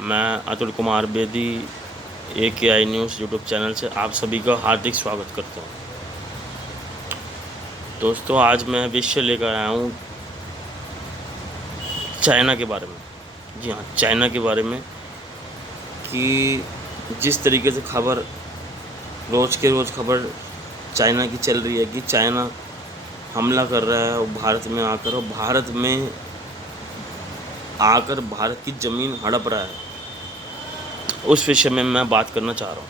मैं Atul Kumar Bedi AKI news YouTube channel से आप सभी का हार्दिक स्वागत करता हूँ। दोस्तों, आज मैं विषय लेकर आया हूँ चाइना के बारे में। जी हाँ, चाइना के बारे में कि जिस तरीके से खबर रोज़ के रोज़ खबर चाइना की चल रही है कि चाइना हमला कर रहा है और भारत में आकर भारत की ज़मीन हड़प रहा है, उस विषय में मैं बात करना चाह रहा हूँ।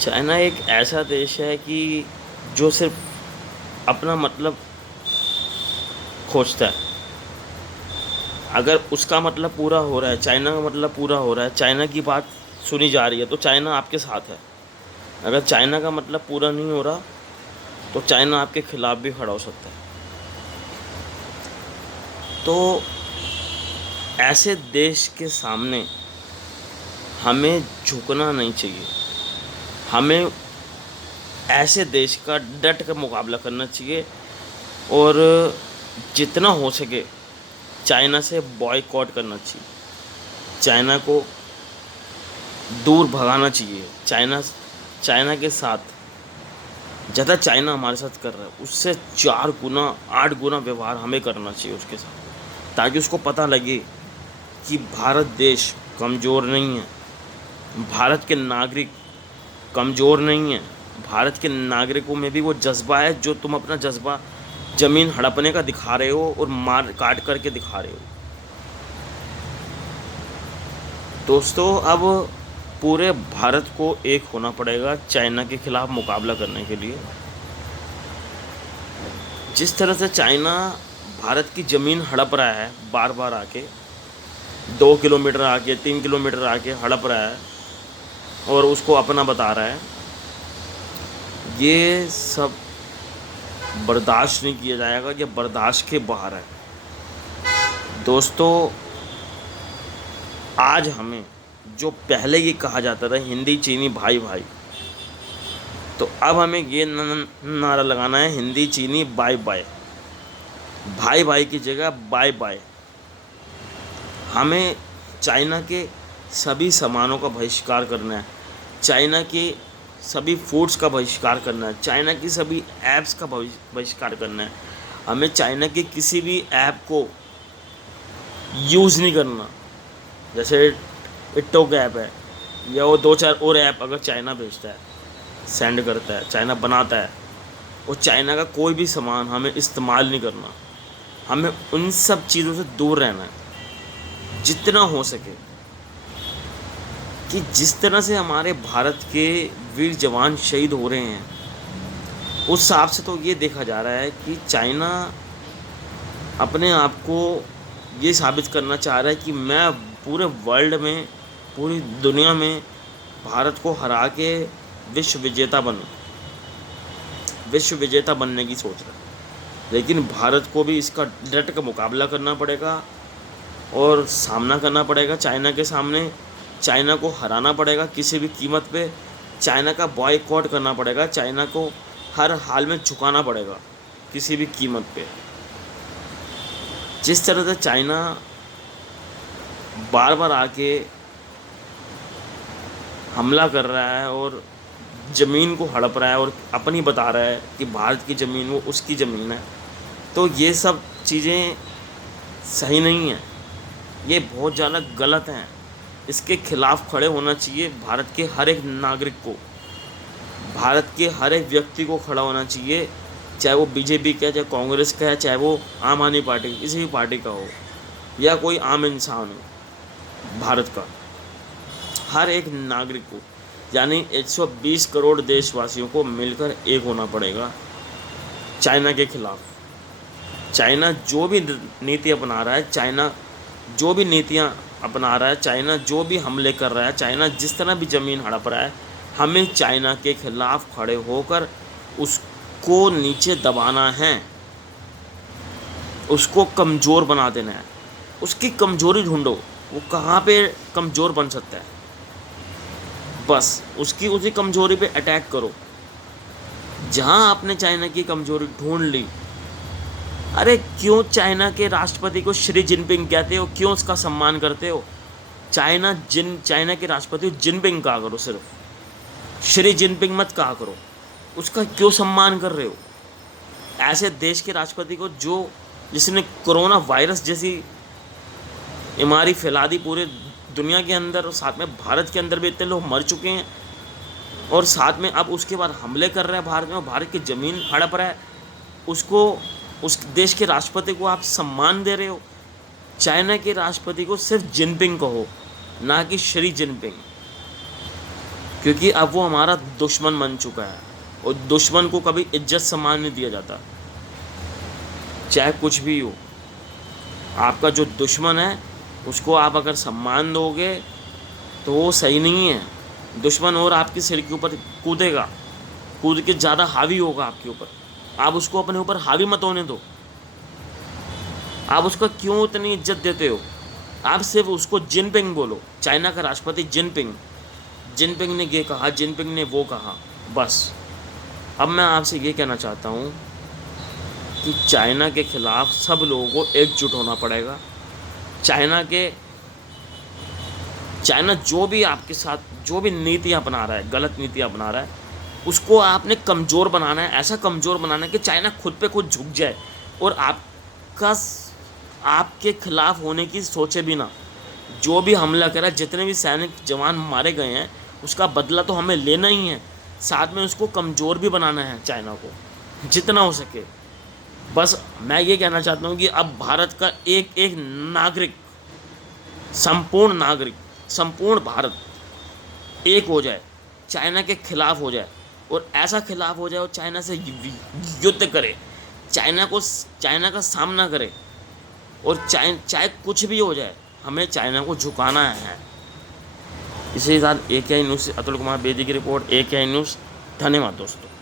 चाइना एक ऐसा देश है कि जो सिर्फ अपना मतलब खोजता है। अगर उसका मतलब पूरा हो रहा है, चाइना का मतलब पूरा हो रहा है, चाइना की बात सुनी जा रही है, तो चाइना आपके साथ है। अगर चाइना का मतलब पूरा नहीं हो रहा तो चाइना आपके खिलाफ भी खड़ा हो सकता है। तो ऐसे देश के सामने हमें झुकना नहीं चाहिए। हमें ऐसे देश का डट कर मुकाबला करना चाहिए और जितना हो सके चाइना से बॉयकॉट करना चाहिए। चाइना को दूर भगाना चाहिए। चाइना के साथ ज़्यादा चाइना हमारे साथ कर रहा है उससे 4 गुना 8 गुना व्यवहार हमें करना चाहिए उसके साथ, ताकि उसको पता लगे कि भारत देश कमज़ोर नहीं है, भारत के नागरिक कमज़ोर नहीं है। भारत के नागरिकों में भी वो जज्बा है जो तुम अपना जज्बा ज़मीन हड़पने का दिखा रहे हो और मार काट करके दिखा रहे हो। दोस्तों, अब पूरे भारत को एक होना पड़ेगा चाइना के खिलाफ मुकाबला करने के लिए। जिस तरह से चाइना भारत की ज़मीन हड़प रहा है, बार बार आके 2 किलोमीटर आके 3 किलोमीटर आके हड़प रहा है और उसको अपना बता रहा है, ये सब बर्दाश्त नहीं किया जाएगा। ये बर्दाश्त के बाहर है। दोस्तों, आज हमें जो पहले ये कहा जाता था हिंदी चीनी भाई भाई, तो अब हमें ये नारा लगाना है हिंदी चीनी बाय बाय। भाई भाई की जगह बाय बाय। हमें चाइना के सभी सामानों का बहिष्कार करना है, चाइना के सभी फूड्स का बहिष्कार करना है, चाइना की सभी ऐप्स का बहिष्कार करना है। हमें चाइना के किसी भी ऐप को यूज़ नहीं करना। जैसे टिकटॉक ऐप है या वो 2-4 और ऐप अगर चाइना भेजता है, सेंड करता है, चाइना बनाता है, और चाइना का कोई भी सामान हमें इस्तेमाल नहीं करना। हमें उन सब चीज़ों से दूर रहना है जितना हो सके। कि जिस तरह से हमारे भारत के वीर जवान शहीद हो रहे हैं, उस हिसाब से तो ये देखा जा रहा है कि चाइना अपने आप को ये साबित करना चाह रहा है कि मैं पूरे वर्ल्ड में, पूरी दुनिया में भारत को हरा के विश्व विजेता बनने की सोच रहा है। लेकिन भारत को भी इसका डट का मुकाबला करना पड़ेगा और सामना करना पड़ेगा चाइना के सामने। चाइना को हराना पड़ेगा किसी भी कीमत पे। चाइना का बॉयकॉट करना पड़ेगा। चाइना को हर हाल में झुकाना पड़ेगा किसी भी कीमत पे। जिस तरह से चाइना बार बार आके हमला कर रहा है और ज़मीन को हड़प रहा है और अपनी बता रहा है कि भारत की ज़मीन वो उसकी ज़मीन है, तो ये सब चीज़ें सही नहीं हैं। ये बहुत ज़्यादा गलत हैं। इसके खिलाफ़ खड़े होना चाहिए भारत के हर एक नागरिक को, भारत के हर एक व्यक्ति को खड़ा होना चाहिए, चाहे वो बीजेपी का है, चाहे कांग्रेस का है, चाहे वो आम आदमी पार्टी किसी भी पार्टी का हो या कोई आम इंसान हो। भारत का हर एक नागरिक को, यानी 120 करोड़ देशवासियों को मिलकर एक होना पड़ेगा चाइना के खिलाफ़। चाइना जो भी नीति अपना रहा है, चाइना जो भी नीतियाँ अपना रहा है, चाइना जो भी हमले कर रहा है, चाइना जिस तरह भी ज़मीन हड़प रहा है, हमें चाइना के खिलाफ़ खड़े होकर उसको नीचे दबाना है, उसको कमज़ोर बना देना है। उसकी कमज़ोरी ढूंढो, वो कहाँ पे कमज़ोर बन सकता है, बस उसी कमज़ोरी पे अटैक करो। जहाँ आपने चाइना की कमज़ोरी ढूंढ ली, अरे क्यों चाइना के राष्ट्रपति को श्री जिनपिंग कहते हो, क्यों उसका सम्मान करते हो? चाइना के राष्ट्रपति जिनपिंग कहा करो, सिर्फ श्री जिनपिंग मत कहा करो। उसका क्यों सम्मान कर रहे हो? ऐसे देश के राष्ट्रपति को जिसने कोरोना वायरस जैसी बीमारी फैला दी पूरे दुनिया के अंदर, और साथ में भारत के अंदर भी इतने लोग मर चुके हैं, और साथ में अब उसके बाद हमले कर रहे हैं भारत में, और भारत की ज़मीन हड़प रहा है, उसको, उस देश के राष्ट्रपति को आप सम्मान दे रहे हो। चाइना के राष्ट्रपति को सिर्फ जिनपिंग कहो, ना कि श्री जिनपिंग, क्योंकि अब वो हमारा दुश्मन बन चुका है, और दुश्मन को कभी इज्जत सम्मान नहीं दिया जाता, चाहे कुछ भी हो। आपका जो दुश्मन है उसको आप अगर सम्मान दोगे तो वो सही नहीं है। दुश्मन और आपके सिर के ऊपर कूदेगा, कूद के ज़्यादा हावी होगा आपके ऊपर, आप उसको अपने ऊपर हावी मत होने दो। आप उसका क्यों इतनी इज्जत देते हो? आप सिर्फ उसको जिनपिंग बोलो, चाइना का राष्ट्रपति जिनपिंग, जिनपिंग ने ये कहा, जिनपिंग ने वो कहा, बस। अब मैं आपसे ये कहना चाहता हूँ कि चाइना के ख़िलाफ़ सब लोगों को एकजुट होना पड़ेगा। चाइना जो भी आपके साथ जो भी नीतियाँ अपना रहा है, गलत नीतियाँ अपना रहा है, उसको आपने कमज़ोर बनाना है, ऐसा कमज़ोर बनाना है कि चाइना खुद पे खुद झुक जाए और आपके खिलाफ़ होने की सोचे भी ना। जो भी हमला करा, जितने भी सैनिक जवान मारे गए हैं, उसका बदला तो हमें लेना ही है, साथ में उसको कमज़ोर भी बनाना है चाइना को जितना हो सके। बस मैं ये कहना चाहता हूँ कि अब भारत का एक एक नागरिक, संपूर्ण भारत एक हो जाए, चाइना के खिलाफ़ हो जाए, और ऐसा खिलाफ़ हो जाए और चाइना से युद्ध करे, चाइना का सामना करे, और चाहे कुछ भी हो जाए, हमें चाइना को झुकाना है। इसी के साथ AKI न्यूज़ से अतुल कुमार बेदी की रिपोर्ट, AKI न्यूज़। धन्यवाद दोस्तों।